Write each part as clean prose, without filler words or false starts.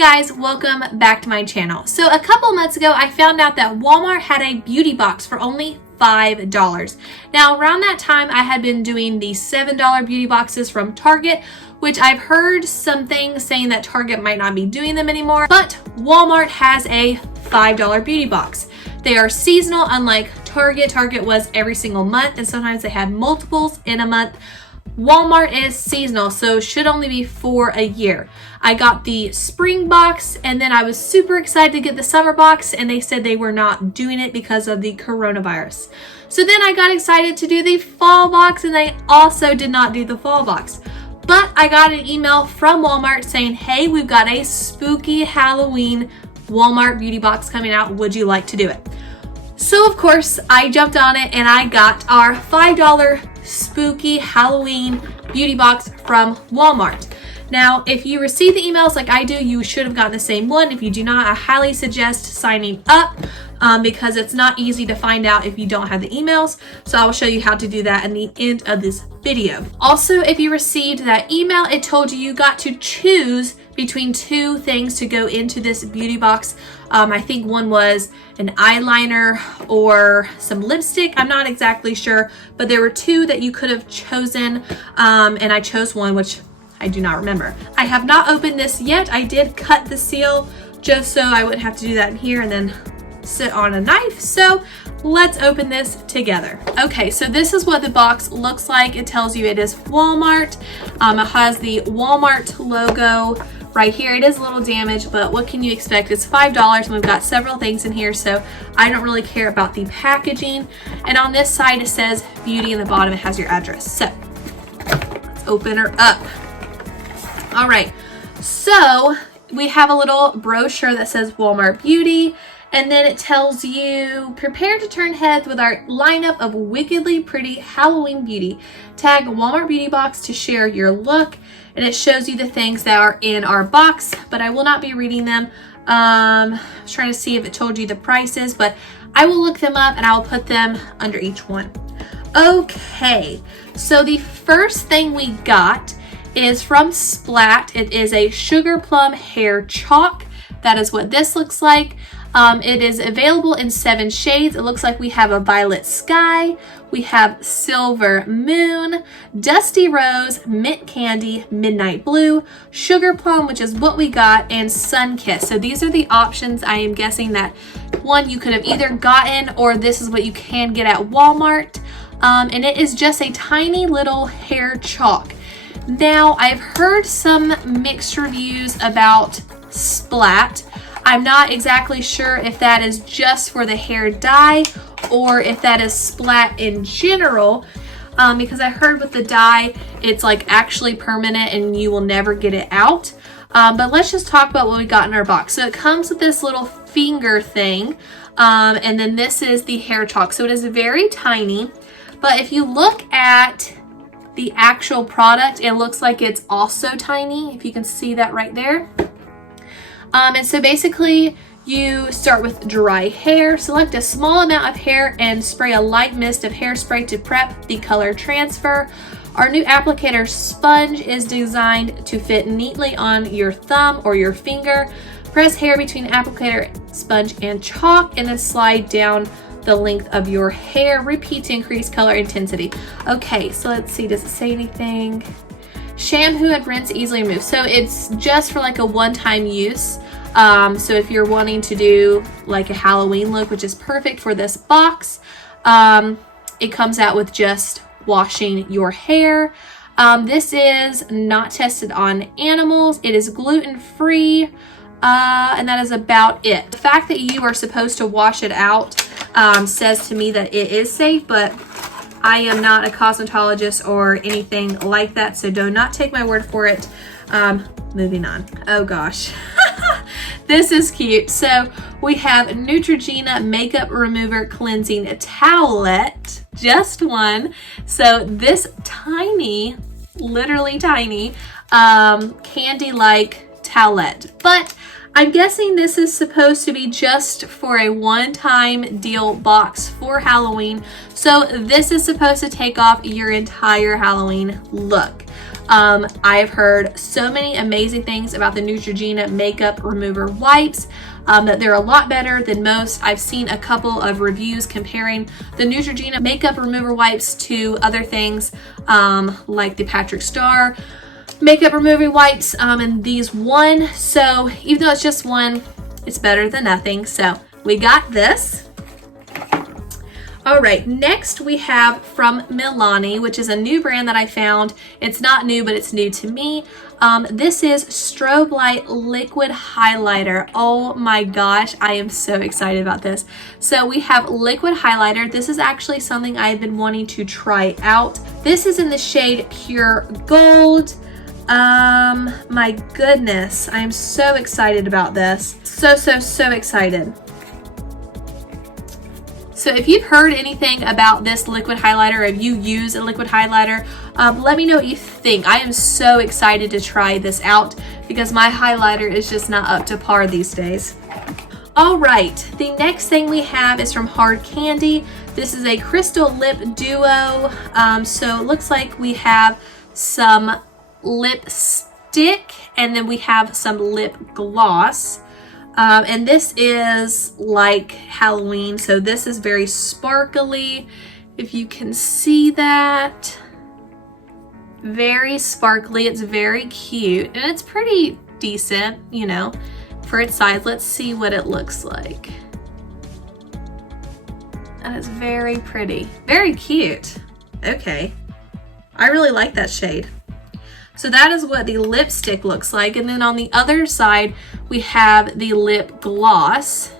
guys, welcome back to my channel. So a couple months ago, I found out that Walmart had a beauty box for only $5. Now around that time, I had been doing the $7 beauty boxes from Target, which I've heard some things saying that Target might not be doing them anymore, but Walmart has a $5 beauty box. They are seasonal, unlike Target. Target was every single month, and sometimes they had multiples in a month. Walmart is seasonal, so should only be for a year. I got the spring box, and then I was super excited to get the summer box, and they said they were not doing it because of the coronavirus. So then I got excited to do the fall box, and they also did not do the fall box. But I got an email from Walmart saying, hey, we've got a spooky Halloween Walmart beauty box coming out. Would you like to do it? So of course I jumped on it and I got our $5 spooky Halloween beauty box from Walmart. Now, if you receive the emails like I do, you should have gotten the same one. If you do not, I highly suggest signing up because it's not easy to find out if you don't have the emails. So I will show you how to do that in the end of this video. Also, if you received that email, it told you got to choose between two things to go into this beauty box. I think one was an eyeliner or some lipstick. I'm not exactly sure, but there were two that you could have chosen, and I chose one, which I do not remember. I have not opened this yet. I did cut the seal just so I wouldn't have to do that in here and then sit on a knife. So let's open this together. Okay, so this is what the box looks like. It tells you it is Walmart. It has the Walmart logo right here. It is a little damaged, but what can you expect? It's $5 and we've got several things in here, so I don't really care about the packaging. And on this side it says beauty, and the bottom it has your address. So let's open her up. All right, so we have a little brochure that says Walmart Beauty, and then it tells you, prepare to turn heads with our lineup of wickedly pretty Halloween beauty. Tag Walmart Beauty Box to share your look, and it shows you the things that are in our box, but I will not be reading them. I was trying to see if it told you the prices, but I will look them up and I will put them under each one. Okay, so the first thing we got is from Splat. It is a sugar plum hair chalk. That is what this looks like. It is available in 7 shades. It looks like we have a violet sky, we have silver moon, dusty rose, mint candy, midnight blue, sugar plum, which is what we got, and sun kiss. So these are the options. I am guessing that one you could have either gotten, or this is what you can get at Walmart. And it is just a tiny little hair chalk. Now, I've heard some mixed reviews about Splat. I'm not exactly sure if that is just for the hair dye or if that is Splat in general, because I heard with the dye, it's like actually permanent and you will never get it out. But let's just talk about what we got in our box. So it comes with this little finger thing, and then this is the hair chalk. So it is very tiny, but if you look at the actual product, it looks like it's also tiny, if you can see that right there. And so basically you start with dry hair, select a small amount of hair and spray a light mist of hairspray to prep the color transfer. Our new applicator sponge is designed to fit neatly on your thumb or your finger. Press hair between applicator, sponge, and chalk, and then slide down the length of your hair. Repeat to increase color intensity. Okay, so let's see, does it say anything? Shampoo and rinse, easily remove. So it's just for like a one-time use. So if you're wanting to do like a Halloween look, which is perfect for this box, it comes out with just washing your hair. This is not tested on animals. It is gluten-free, and that is about it. The fact that you are supposed to wash it out says to me that it is safe, but I am not a cosmetologist or anything like that, so do not take my word for it. Moving on. Oh gosh. This is cute. So we have Neutrogena Makeup Remover Cleansing Towelette. Just one. So this tiny, literally tiny, candy-like towelette. But I'm guessing this is supposed to be just for a one-time deal box for Halloween. So this is supposed to take off your entire Halloween look. I've heard so many amazing things about the Neutrogena makeup remover wipes, that they're a lot better than most. I've seen a couple of reviews comparing the Neutrogena makeup remover wipes to other things, like the Patrick Starr makeup remover wipes, and these one. So even though it's just one, it's better than nothing. So we got this. All right, next we have from Milani, which is a new brand that I found. It's not new, but it's new to me. This is Strobe Light Liquid Highlighter. Oh my gosh, I am so excited about this. So we have liquid highlighter. This is actually something I've been wanting to try out. This is in the shade Pure Gold. My goodness, I am so excited about this. So excited. So if you've heard anything about this liquid highlighter, or if you use a liquid highlighter, let me know what you think. I am so excited to try this out because my highlighter is just not up to par these days. All right, the next thing we have is from Hard Candy. This is a crystal lip duo. So it looks like we have some lipstick and then we have some lip gloss. And this is like Halloween, so this is very sparkly, if you can see that. Very sparkly, it's very cute, and it's pretty decent, you know, for its size. Let's see what it looks like. And it's very pretty, very cute. Okay, I really like that shade. So that is what the lipstick looks like. And then on the other side, we have the lip gloss.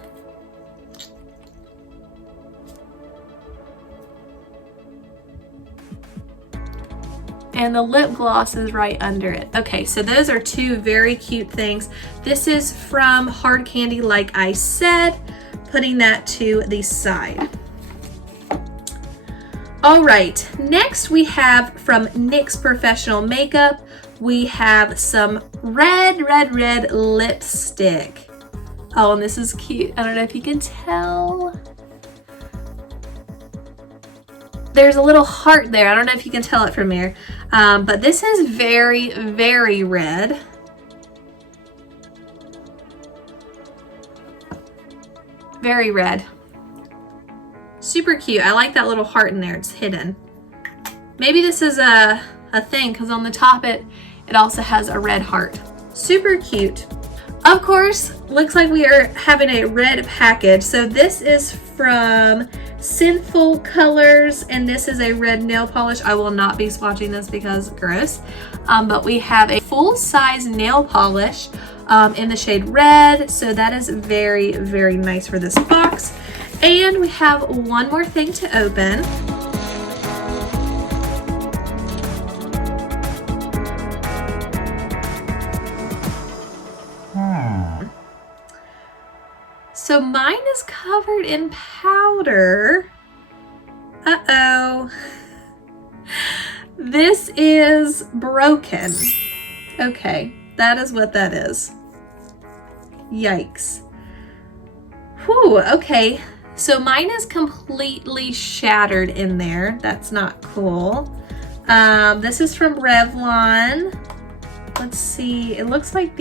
And the lip gloss is right under it. Okay, so those are two very cute things. This is from Hard Candy, like I said, putting that to the side. All right, next we have from NYX Professional Makeup, we have some red lipstick. Oh, and this is cute. I don't know if you can tell. There's a little heart there. I don't know if you can tell it from here. But this is very red. Very red. Super cute. I like that little heart in there. It's hidden. Maybe this is a thing because on the top it also has a red heart. Super cute. Of course, looks like we are having a red package. So this is from Sinful Colors, and this is a red nail polish. I will not be swatching this because gross. But we have a full-size nail polish in the shade red. So that is very nice for this box. And we have one more thing to open. So mine is covered in powder. Uh-oh. This is broken. Okay, that is what that is. Yikes. Whew, okay. So mine is completely shattered in there. That's not cool. This is from Revlon. Let's see. It looks like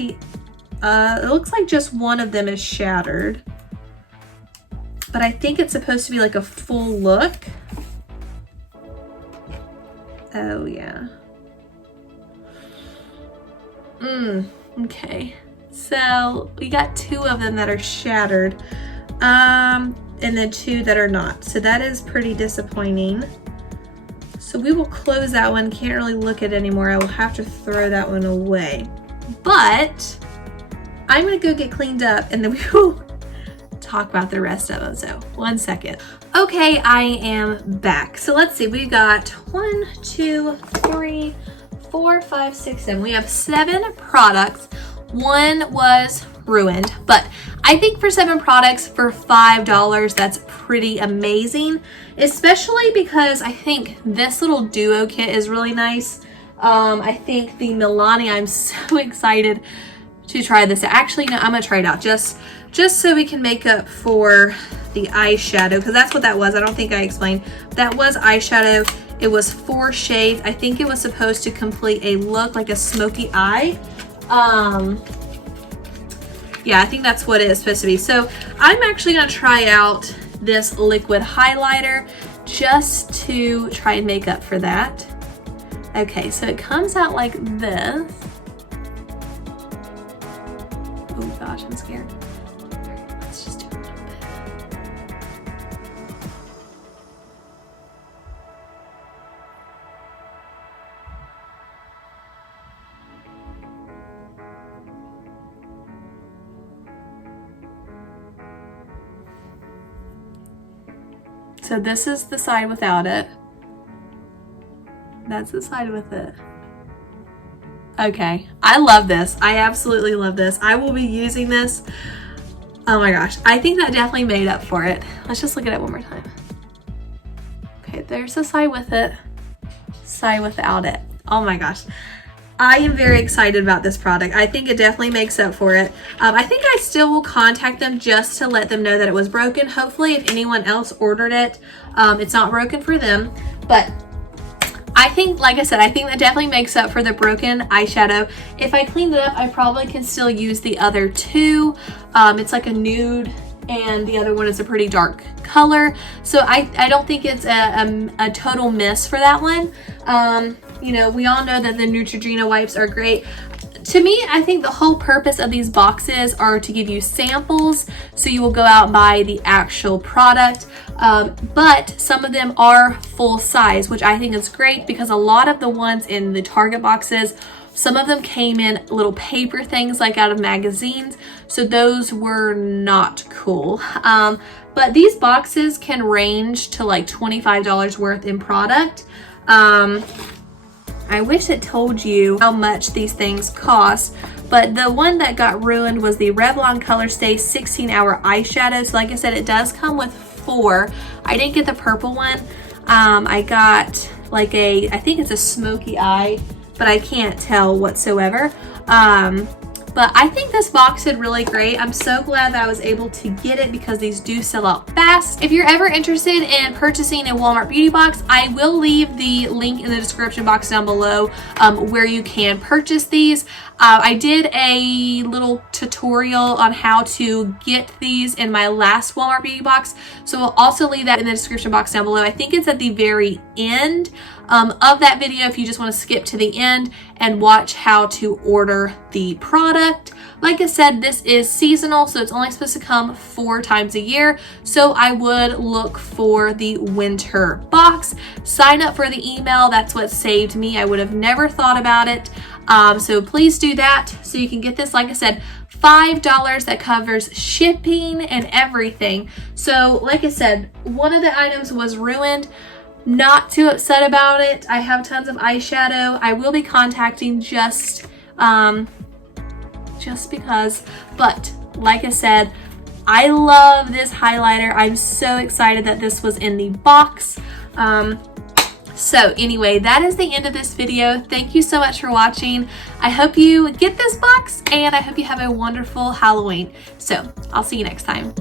just one of them is shattered. But I think it's supposed to be like a full look. Oh yeah. Okay. So we got two of them that are shattered. And then two that are not. So that is pretty disappointing. So we will close that one. Can't really look at it anymore. I will have to throw that one away. But I'm gonna go get cleaned up and then we will talk about the rest of them. So 1 second. Okay, I am back. So let's see, we got 1, 2, 3, 4, 5, 6, 7. We have 7 products. One was ruined, but I think for 7 products for $5, that's pretty amazing, especially because I think this little duo kit is really nice. I think the Milani, I'm so excited to try this out. Actually, no, I'm gonna try it out just so we can make up for the eyeshadow, because that's what that was. I don't think I explained. That was eyeshadow. It was 4 shades. I think it was supposed to complete a look like a smoky eye. Yeah, I think that's what it is supposed to be. So I'm actually gonna try out this liquid highlighter just to try and make up for that. Okay, so it comes out like this. Oh gosh, I'm scared. Let's just do a little bit. So this is the side without it. That's the side with it. Okay, I love this. I absolutely love this. I will be using this. Oh my gosh, I think that definitely made up for it. Let's just look at it one more time. Okay, there's the side with it, side without it. Oh my gosh. I am very excited about this product. I think it definitely makes up for it. I think I still will contact them just to let them know that it was broken. Hopefully, if anyone else ordered it, it's not broken for them. But I think, like I said, I think that definitely makes up for the broken eyeshadow. If I cleaned it up, I probably can still use the other two. It's like a nude, and the other one is a pretty dark color. So I don't think it's a total miss for that one. You know, we all know that the Neutrogena wipes are great. To me, I think the whole purpose of these boxes are to give you samples, so you will go out and buy the actual product. But some of them are full size, which I think is great, because a lot of the ones in the Target boxes, some of them came in little paper things like out of magazines, so those were not cool. But these boxes can range to like $25 worth in product. I wish it told you how much these things cost, but the one that got ruined was the Revlon Color Stay 16-Hour Eyeshadow. So like I said, it does come with 4. I didn't get the purple one. I got like I think it's a smoky eye, but I can't tell whatsoever. But I think this box did really great. I'm so glad that I was able to get it, because these do sell out fast. If you're ever interested in purchasing a Walmart beauty box, I will leave the link in the description box down below where you can purchase these. I did a little tutorial on how to get these in my last Walmart beauty box, so I'll also leave that in the description box down below. I think it's at the very end of that video if you just want to skip to the end and watch how to order the product. Like I said, this is seasonal, so it's only supposed to come 4 times a year. So I would look for the winter box. Sign up for the email. That's what saved me. I would have never thought about it. So please do that so you can get this. Like I said, $5 that covers shipping and everything. So like I said, one of the items was ruined. Not too upset about it. I have tons of eyeshadow. I will be contacting just because, but like I said, I love this highlighter. I'm so excited that this was in the box. So anyway, that is the end of this video. Thank you so much for watching. I hope you get this box, and I hope you have a wonderful Halloween. So I'll see you next time.